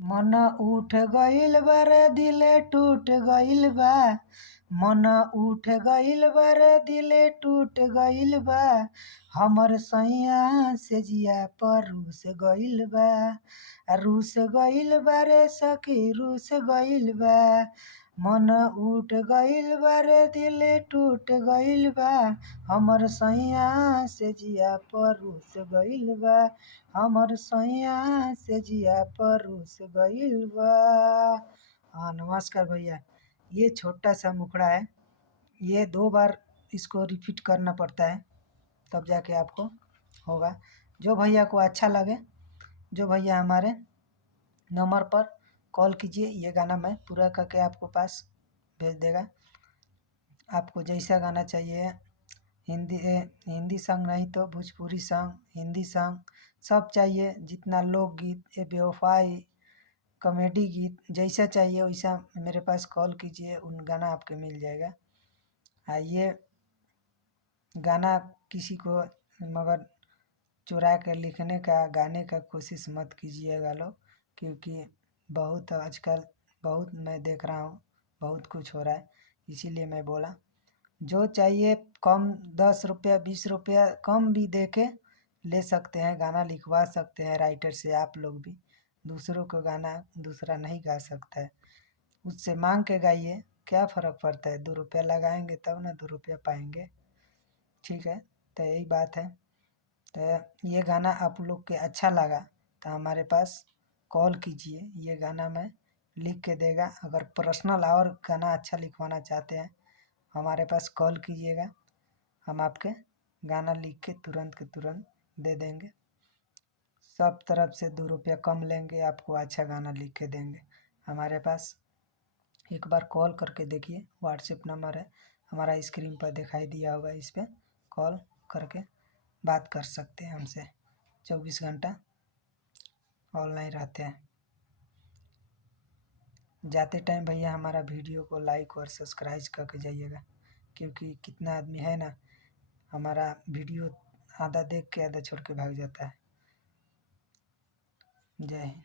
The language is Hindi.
मन उठ गइल बा रे दिले टूट गइल बा। मन उठ गइल बा रे दिले टूट गइल बा। हमर सैया से जिया पर रूस गइल बा। रूस गइल बा रे सखी रूस गइल बा। मन उठ गइल बा रे दिले टूट गइल बा। हमर सैया से जिया पर रूस गइल बा। हमर सैया से जिया पर रूस गइल बा। हाँ नमस्कार भैया, ये छोटा सा मुखड़ा है, ये 2 बार इसको रिपीट करना पड़ता है तब जाके आपको होगा। जो भैया को अच्छा लगे, जो भैया हमारे नंबर पर कॉल कीजिए, ये गाना मैं पूरा करके आपको पास भेज देगा। आपको जैसा गाना चाहिए, हिंदी सॉन्ग नहीं तो भोजपुरी सॉन्ग, हिंदी सॉन्ग सब चाहिए, जितना लोकगीत, ये बेवफाई, कॉमेडी गीत जैसा चाहिए वैसा मेरे पास कॉल कीजिए, उन गाना आपके मिल जाएगा। ये गाना किसी को मगर चुरा कर लिखने का, गाने का कोशिश मत कीजिएगा लोग, क्योंकि बहुत आजकल बहुत मैं देख रहा हूँ बहुत कुछ हो रहा है, इसीलिए मैं बोला। जो चाहिए कम 10 रुपया 20 रुपया कम भी दे के ले सकते हैं, गाना लिखवा सकते हैं राइटर से। आप लोग भी दूसरों को गाना दूसरा नहीं गा सकता है, उससे मांग के गाइए, क्या फ़र्क पड़ता है, 2 रुपया लगाएंगे तब ना 2 रुपया पाएंगे। ठीक है, तो यही बात है। तो ये गाना आप लोग के अच्छा लगा तो हमारे पास कॉल कीजिए, ये गाना मैं लिख के देगा। अगर पर्सनल और गाना अच्छा लिखवाना चाहते हैं हमारे पास कॉल कीजिएगा, हम आपके गाना लिख के तुरंत के तुरंत दे देंगे। सब तरफ से 2 रुपया कम लेंगे, आपको अच्छा गाना लिख के देंगे। हमारे पास एक बार कॉल करके देखिए, व्हाट्सएप नंबर है हमारा, स्क्रीन पर दिखाई दिया होगा, इस पर कॉल करके बात कर सकते हैं हमसे। 24 घंटा ऑनलाइन रहते हैं। जाते टाइम भैया हमारा वीडियो को लाइक और सब्सक्राइब करके जाइएगा, क्योंकि कितना आदमी है ना हमारा वीडियो आधा देख के आधा छोड़ के भाग जाता है। जय हिंद।